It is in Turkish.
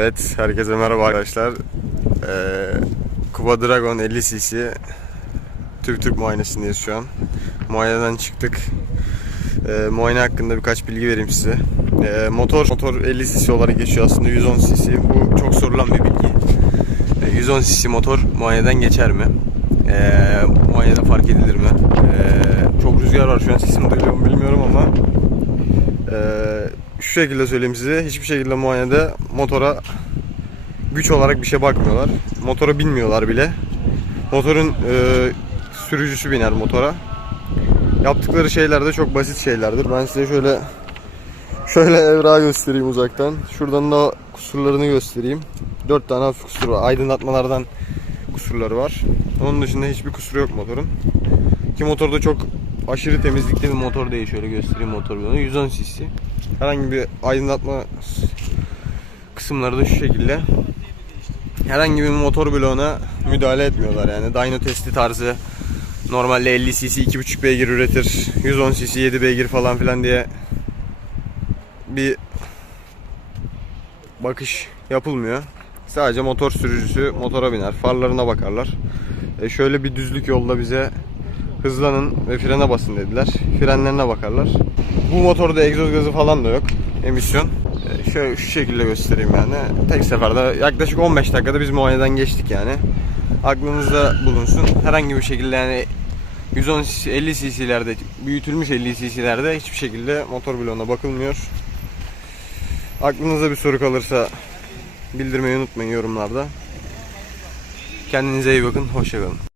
Evet, herkese merhaba arkadaşlar. Ee, Kuba Dragon 50 cc Türk Türk muayenesindeyiz şu an. Muayeneden çıktık. Ee, muayene hakkında birkaç bilgi vereyim size. Ee, motor motor 50 cc olarak geçiyor aslında 110 cc. Bu çok sorulan bir bilgi. Ee, 110 cc motor muayeneden geçer mi? Ee, muayenede fark edilir mi? Ee, çok rüzgar var şu an sesim duyuluyor mu bilmiyorum ama ee, şu şekilde söyleyeyim size. Hiçbir şekilde muayenede motora güç olarak bir şey bakmıyorlar. Motora binmiyorlar bile. Motorun e, sürücüsü biner motora. Yaptıkları şeyler de çok basit şeylerdir. Ben size şöyle şöyle evrağı göstereyim uzaktan. Şuradan da kusurlarını göstereyim. 4 tane hafif kusur var. Aydınlatmalardan kusurları var. Onun dışında hiçbir kusuru yok motorun. Ki motor da çok aşırı temizlikli bir motor değil. Şöyle göstereyim motor bloğunu. 110 cc. Herhangi bir aydınlatma kısımları da şu şekilde. Herhangi bir motor bloğuna müdahale etmiyorlar yani. Dyno testi tarzı normalde 50 cc 2.5 beygir üretir. 110 cc 7 beygir falan filan diye bir bakış yapılmıyor. Sadece motor sürücüsü motora biner, farlarına bakarlar. E şöyle bir düzlük yolda bize hızlanın ve frene basın dediler. Frenlerine bakarlar. Bu motorda egzoz gazı falan da yok. Emisyon. E, Şöyle şu şekilde göstereyim yani. Tek seferde yaklaşık 15 dakikada biz muayeneden geçtik yani. Aklınızda bulunsun. Herhangi bir şekilde yani 110 cc, 50 cc'lerde büyütülmüş 50 cc'lerde hiçbir şekilde motor bloğuna bakılmıyor. Aklınızda bir soru kalırsa bildirmeyi unutmayın yorumlarda. Kendinize iyi bakın. Hoşçakalın.